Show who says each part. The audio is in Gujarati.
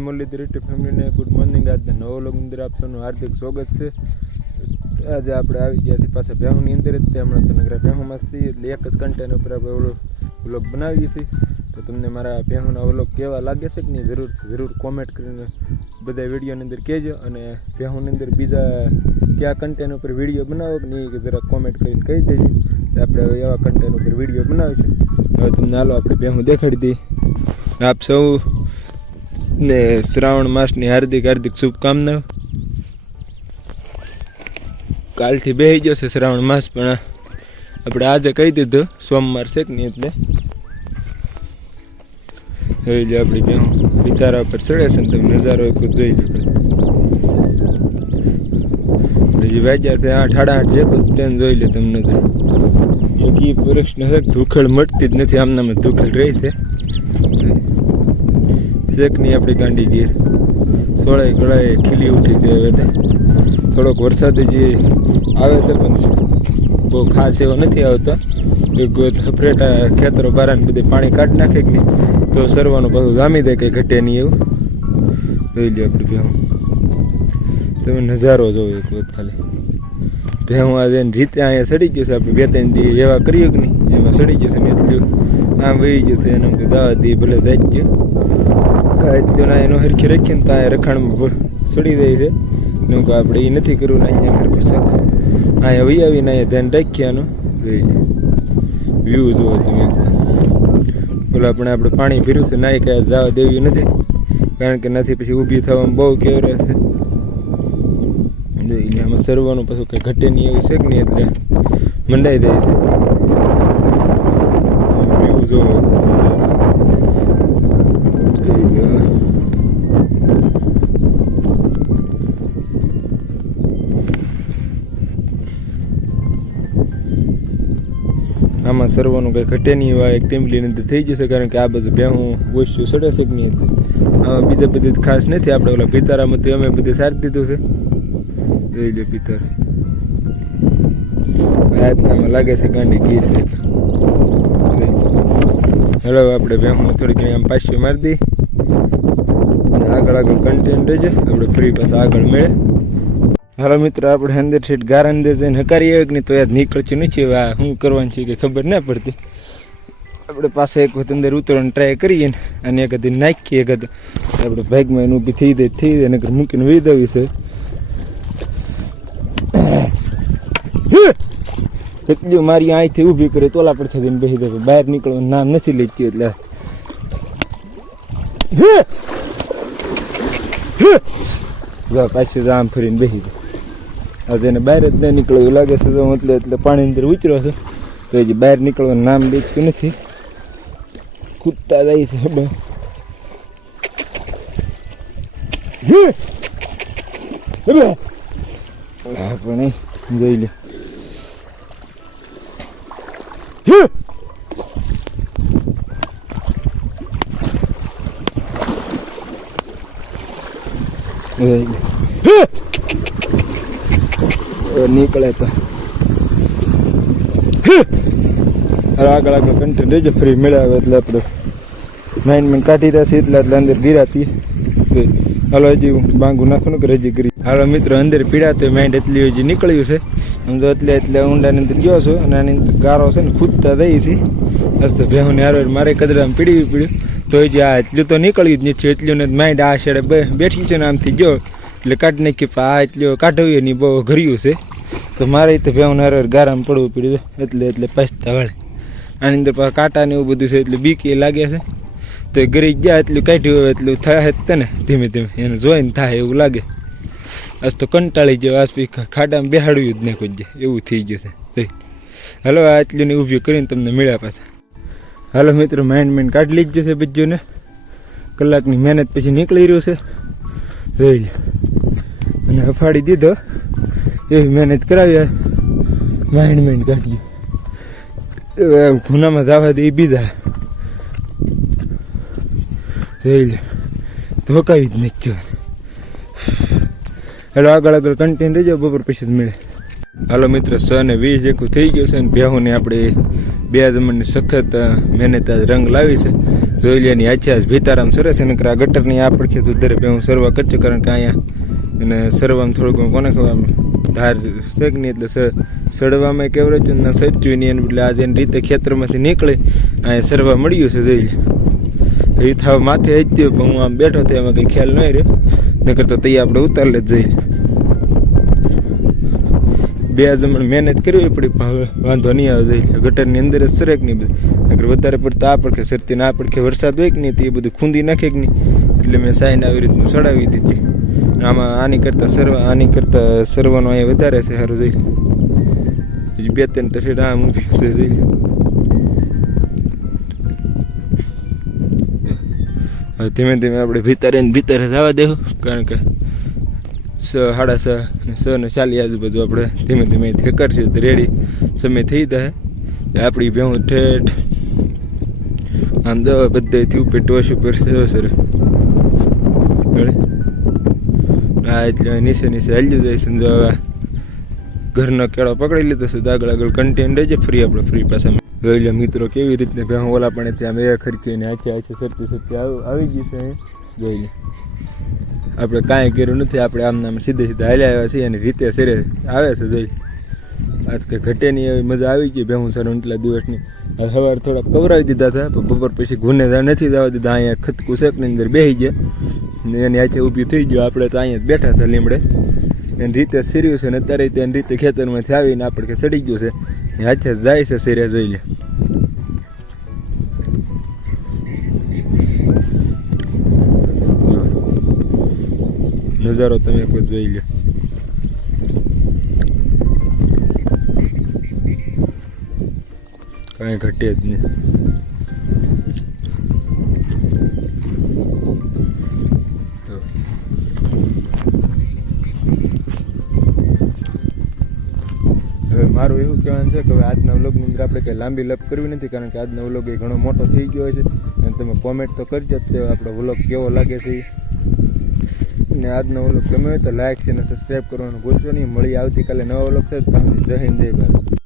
Speaker 1: જય મુરલીધર યુટ્યુબ ફેમિલીને ગુડ મોર્નિંગ. આજના નવો લોક અંદર આપ સૌનું હાર્દિક સ્વાગત છે. આજે આપણે આવી ગયા છીએ પાછા ભેહુની અંદર જ. તે હમણાં તો નગરા ભેહુમાં છીએ. એટલે એક જ કન્ટેન ઉપર આપણે વ્લોગ બનાવીએ છીએ. તો તમને મારા ભેહુના વ્લોગ કેવા લાગે છે કે નહીં જરૂર જરૂર કોમેન્ટ કરીને બધા વિડીયોની અંદર કહેજો. અને ભેહુની અંદર બીજા કયા કન્ટેન ઉપર વીડિયો બનાવો કે નહીં કે જરા કોમેન્ટ કરીને કહી દેજો. આપણે એવા કન્ટેન ઉપર વીડિયો બનાવીશું. હવે તમને હાલો આપણે ભેહું દેખાડી દઈએ. આપ સૌ ને શ્રાવણ માસની હાર્દિક હાર્દિક શુભકામના. કાલથી બેસી જશે શ્રાવણ માસ, પણ આપણે આજે કહી દીધું, સોમવાર છે કે નહીં એટલે. જોઈ લો આપણી બેન, વિચારા પર ચડે છે ને તમે નજારો એક જોઈ લો હજી વાગ્યા છે, આઠ, સાડા આઠ જેકો તેને જોઈ લે તમને તો. એક પ્રશ્ન છે કે મટતી જ નથી, આમનામાં ધૂખેડ રહી છે. શેકની આપણી ગાંડી ગીર. સોળાઈ ગળાએ ખીલી ઉઠી છે હવે થોડોક વરસાદ જે આવે છે પણ બહુ ખાસ એવો નથી આવતો. હફરેટા ખેતરો બારાને બધે પાણી કાઢી નાખે કે નહીં તો સરવાનું બધું જામી દે કંઈ ઘટે નહીં એવું. જોઈ લે આપણે ભેહું. તમે નજારો જોવો એક વખત ખાલી. ભેહું આજે રીતે અહીંયા સડી ગયું છે. આપણે બે ત્રણ દી એવા કર્યું કે નહીં? એમાં સડી ગયું છે, મેં આમ વહી ગયું છે એને એમ કે દાવા દી ભલે થઈ ગયું. ના એનો હરખી રાખીને ત્યાં રખાણમાં સડી દે છે. એનું કે આપણે એ નથી કરવું ને અહીંયા હરખું શાક. અહીંયા વહી આવીને અહીંયા ધ્યાન રાખીએ આનું જોઈ વ્યૂ જુઓ તમે. ઓલા પણ આપણે પાણી પીર્યું છે નાઈ કાંઈ જવા દેવી નથી. કારણ કે નથી પછી ઊભી થવામાં બહુ કેવરે છે. જોઈ લે, આમાં સરવાનું પછી કંઈ ઘટે નહીં એવું છે કે નહીં એટલે મંડાઈ દે છે. લો આમાં સરવાનું કંઈ ઘટે નહીં એક ટીમલીની અંદર થઈ જશે, કારણ કે આ બધું ભેહું ઓછું સડે છે કે નહીં આમાં બીજા બધી ખાસ નથી, આપણે ઓલા પિતારામાં તો અમે બધે સારી દીધું છે. જોઈ લે પિતર. આટલામાં લાગે છે ગાંડી ગીર હેલો, આપણે ભેહું થોડી ઘણી આમ પાછી મારી દઈ આગળ આગળ કન્ટેન રહેજે. આપણે ફ્રી પાછા આગળ મળે. હાલો મિત્રો, આપણે અંદર સીટ ગાર અંદર જઈને હકારી આવે તો યાદ નીકળતું નથી. હવે આ શું કરવાનું છે કે ખબર ના પડતી. આપણે પાસે એક વખત અંદર ઉતરવાની ટ્રાય કરીએ ને, અને એક હતી નાખીએ, એક આપણે ભાગમાં એને ઊભી થઈ દે થઈ દે, નકર મૂકીને વી દેવી છે. એટલી મારી અહીંથી ઊભી કરે તોલા પડખે જઈને બેસી દે બહાર નીકળવાનું નામ નથી લેતી એટલે. જો પાછી આમ ફરીને બેસી દે હવે એને બહાર જ નહીં નીકળવું એવું લાગે છે તો મતલબ એટલે પાણી અંદર ઉતર્યો છે. તો હજી બહાર નીકળવાનું નામ દેખતું નથી. કૂદતા જાય છે બે. પણ જોઈ લે જોઈ લે એ નીકળે તો. આગળ આગળ કન્ટેન્ટ દેજો ફ્રી મળ્યા એટલે આપણે માઇન્ડ મેન કાઢી રહ્યા છીએ એટલે એટલે અંદર ગીરાતી હાલો હજી બાંગુ નાખું કે રજી કરી. હાલો મિત્રો, અંદર પીડા તો માઇન્ડ એટલી હજી નીકળ્યું છે. આમ જો એટલે એટલે ઊંડાની અંદર ગયો છું અને આની અંદર ગારો છે ને ખૂદતા દઈથી હતી. બસ તો હારો, મારે કદરામાં પીડી પડ્યું. તો હજી આ એટલું તો નીકળ્યું જ નથી, એટલું ને માઇન્ડ આ શેડે બેઠી છે ને આમથી ગયો. એટલે કાઢી નાખી, પણ આ એટલું કાઢવ્યું નહીં બહુ ઘર્યું છે. તો મારે તો ભેવું હારો, ગારામાં પડવું પડ્યું એટલે એટલે પસ્તા વળે. આની અંદર પાછા કાંટા ને એવું બધું છે, એટલે બીક લાગે છે. તો એ ગરી ગયા, એટલું કાઢ્યું એટલું થાય જ તને ધીમે ધીમે. એને જોઈને થાય એવું લાગે. આજ તો કંટાળી ગયો, આજ ખાડામાં બેહાડ્યું જ નહીં કોઈ એવું થઈ ગયું છે. હાલો, આ એટલું ને ઊભી કરીને તમને મળ્યા પાછા. હાલો, મિત્રો માઇન્ડ માઇન્ડ કાઢી લીધું છે બીજું ને કલાકની મહેનત પછી નીકળી રહ્યું છે. જોઈ અને હફાડી દીધો. એવી મહેનત કરાવી માઇન્ડ માઇન્ડ કાઢ્યું ખૂનામાં જવા દે એ બીજા. જોઈ લે ધોકાવી જ નથી હેલો, આગળ આગળ કન્ટિન્યુ રહેજો, બપોર પછી જ મળે. હાલો મિત્ર, સ ને વીસ એકું થઈ ગયું છે ને ભેહુંને આપણે બે જમણની સખત મહેનત આજ રંગ લાવી છે. જોઈ લે ની આછા ભીતારામ સરસ એને આ ગટરની આ પડખે ઉધારે બે હું સરવા કરજો, કારણ કે અહીંયા એને સરવામાં થોડુંક કોને ખબર ધાર શેક નહીં, એટલે સડવામાં કેવરે છે ને સચ્યું નહીં એટલે આજે એની રીતે ખેતરમાંથી નીકળે, અહીંયા સરવા મળ્યું છે, જોઈ લે. એ થાવ માથે જ પણ હું આમ બેઠો તો એમાં કંઈ ખ્યાલ નહીં રહ્યો. નકર તો તૈયાર આપણે ઉતાર લે જોઈ. બે જમણ મહેનત કરવી પડી, પણ હવે વાંધો નહીં આવે જોઈ. ગટરની અંદર જ સરેક નહીં બધું. નકર વધારે પડતા આ પડખે સરતી ના પડખે વરસાદ હોય કે નહીં, તો બધું ખૂંદી નાખે કે નહીં. એટલે મેં સાઈન આવી રીતનું સડાવી દીધી. આમાં આની કરતાં સરવા, આની કરતાં સરવાનો અહીંયા વધારે છે સારું જઈ. બે ત્રણ તો આમ ઊભી છે જોઈ. હવે ધીમે ધીમે આપણે ભીતરે ને ભીતરે જવા દેવું કારણ કે સ સાડા છ ને છ ને ચાલી આજુબાજુ આપણે ધીમે ધીમે અહીંથી કરશે તો રેડી. સમય થઈ જાય. આપણી ભેહું ઠેઠ. આમ તો બધેથી ઉપર ટોશ ઉપર છે સર. હા એટલે નીચે નીચે હાલ્યું જાય સમજો હવે ઘરનો કેળો પકડી લીધો છે, તો આગળ આગળ કન્ટેન રહેજે, ફ્રી આપણે, ફ્રી પાછા જોઈ લે મિત્રો, કેવી રીતને ઓલા પણ ત્યાં મેં ખરકીને આખી આખી સરતી સરતી આવ- ગઈ છે જોઈ લે. આપણે કાંઈ કર્યું નથી, આપણે આમ નામ સીધે સીધા હાલ્યા આવ્યા છીએ અને રીતે સરે આવે છે, જોઈ આજ કે ઘટે નહીં એવી મજા આવી ગઈ ભેહું એટલા દિવસની. સવાર થોડા કવરાવી દીધા હતા, પણ બપોર પછી ગુને નથી જવા દીધા, અહીંયા ખતકું શેકની અંદર બેસી ગયા. ને એની આચે ઊભી થઈ ગયો, આપણે તો અહીંયા જ બેઠા હતા લીમડે. એની રીતે સિર્યું છે ને અત્યારે એની રીતે ખેતરમાંથી આવીને આપણે કે સડી ગયું છે. હાથે જાય છે સિર્યા જોઈ લે નજારો તમે કોઈ જોઈ લે કાંઈ ઘટે જ નહીં એવું કહેવાનું છે કે હવે આજના વ્લોગની અંદર આપણે કંઈ લાંબી લપ કરવી નથી, કારણ કે આજનો વ્લોગ એ ઘણો મોટો થઈ ગયો છે. અને તમે કોમેન્ટ તો કરજો જ આપણો વ્લોગ કેવો લાગે છે ને આજનો વ્લોગ ગમે તો લાઈક છે અને સબસ્ક્રાઈબ કરવાનું ભૂલશો નહીં. મળી આવતીકાલે નવા વ્લોગ છે જય હિન્દ, જય ભારત.